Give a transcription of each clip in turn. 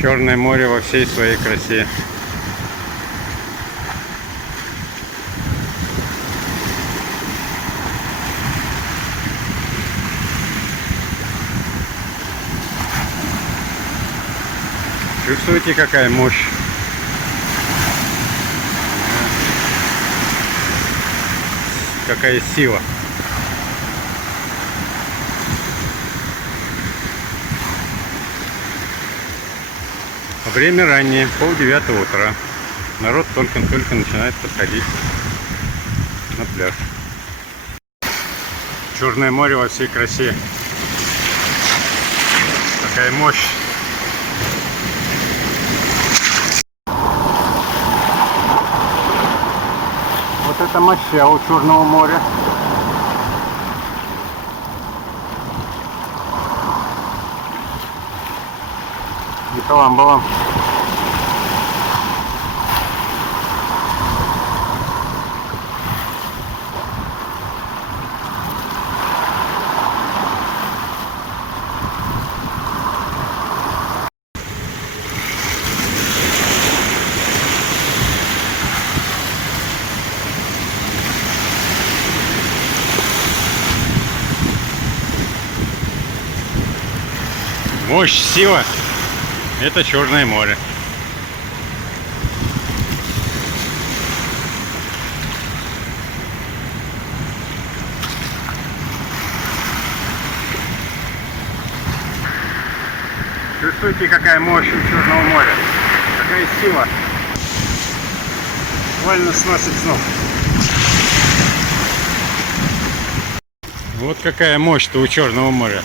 Черное море во всей своей красе. Чувствуете, какая мощь? Какая сила? Время раннее, 8:30 утра. Народ только-только начинает подходить на пляж. Черное море во всей красе. Какая мощь! Вот это моща у Черного моря. И балам-балам. Мощь, сила — это Черное море. Чувствуете, какая мощь у Черного моря? Какая сила? Буквально сносит с ног. Вот какая мощь-то у Черного моря.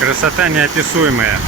Красота неописуемая.